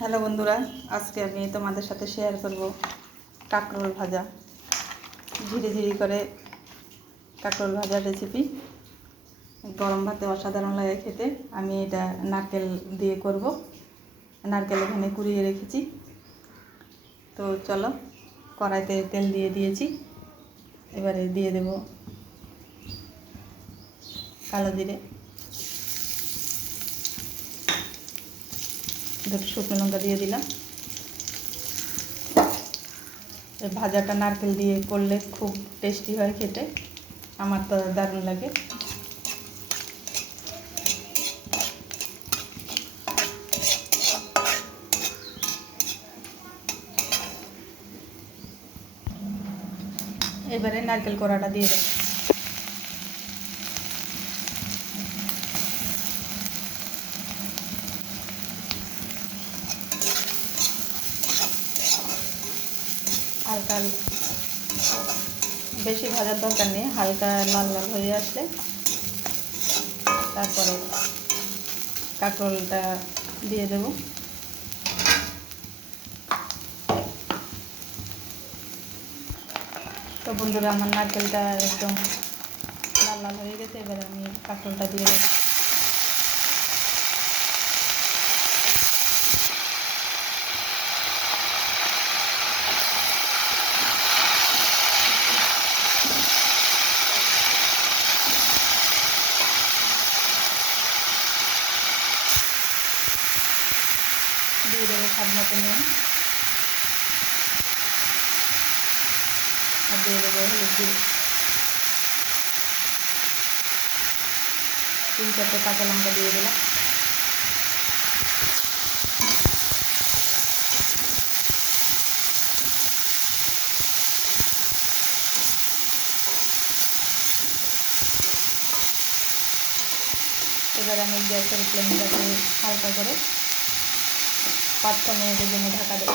Hello বন্ধুরা, আজকে আমি তোমাদের সাথে শেয়ার করব কাঁকরোল ভাজা। ঝিরি ঝিরি করে কাঁকরোল ভাজার রেসিপি গরম ভাতে অসাধারণ লাগে খেতে। আমি এটা নারকেল দিয়ে করব। নারকেল এখানে কুড়িয়ে রেখেছি। তো চলো, কড়াইতে তেল দিয়ে দিয়েছি। এবারে দিয়ে দেব কালো জিরে। দুটো শুকনো লঙ্কা দিয়ে দিলাম। ভাজাটা নারকেল দিয়ে করলে খুব টেস্টি হয় খেতে। আমার তো দারুণ লাগে। এবারে নারকেল কড়াটা দিয়ে দেবো। হালকা বেশি ভাজার দরকার নেই, হালকা লাল লাল হয়ে আসলে তারপরে কাঁকরোলটা দিয়ে দেব। তো বন্ধুরা, আমার নারকেলটা একদম লাল লাল হয়ে গেছে, এবারে আমি কাঁকরোলটা দিয়ে দেবো। দিয়ে দেবো স্বাদ মতো নুন আর দিয়ে দেবো হলুদ গুঁড়ো। তিন চারটে কাঁচা লঙ্কা দিয়ে দিলাম। এবার আমি গ্যাসের ফ্লেমটাকে হালকা করে পাঁচ ছ মিনিটের জন্য ঢাকা দেব।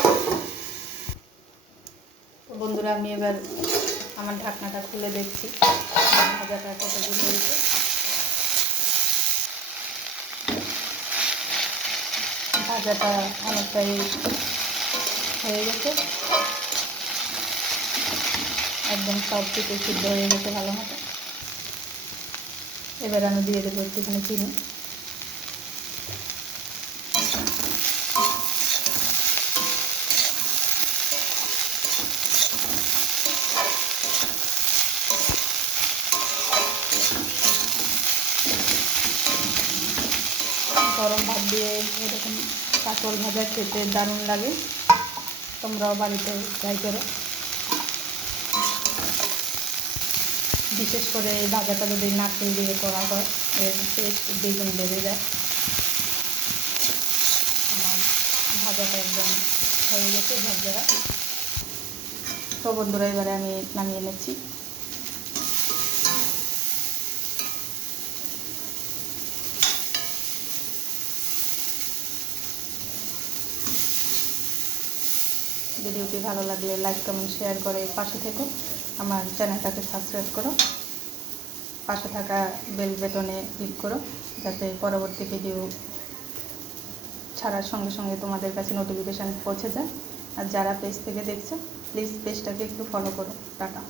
তো বন্ধুরা, আমি এবার আমার ঢাকনাটা খুলে দেখছি। ভাজাটা কত দূর হয়েছে। ভাজাটা অনেকটাই হয়ে গেছে। একদম সব থেকে সিদ্ধ হয়ে গেছে ভালো মতো। এবার আমি দিয়ে দেবো একটুখানি চিনি। গরম ভাত দিয়ে এরকম কাঁকড় ভাজা খেতে দারুণ লাগে। তোমরাও বাড়িতে ট্রাই করো। বিশেষ করে এই ভাজাটা যদি নারকেল দিয়ে করা হয়, এর টেস্ট দ্বিগুণ বেড়ে যায়। আমার ভাজাটা একদম হয়ে গেছে ভাজাটা তো বন্ধুরা, এবারে আমি নামিয়ে নিচ্ছি। ভিডিওটি ভালো লাগলে লাইক কমেন্ট শেয়ার করে পাশে থেকে। আমার চ্যানেলটাকে সাবস্ক্রাইব করো। পাশে থাকা বেল বেটনে ক্লিক করো, যাতে পরবর্তী ভিডিও ছাড়ার সঙ্গে সঙ্গে তোমাদের কাছে নোটিফিকেশান পৌঁছে যায়। আর যারা পেজ থেকে দেখছ প্লিজ পেজটাকে একটু ফলো করো। টাটা।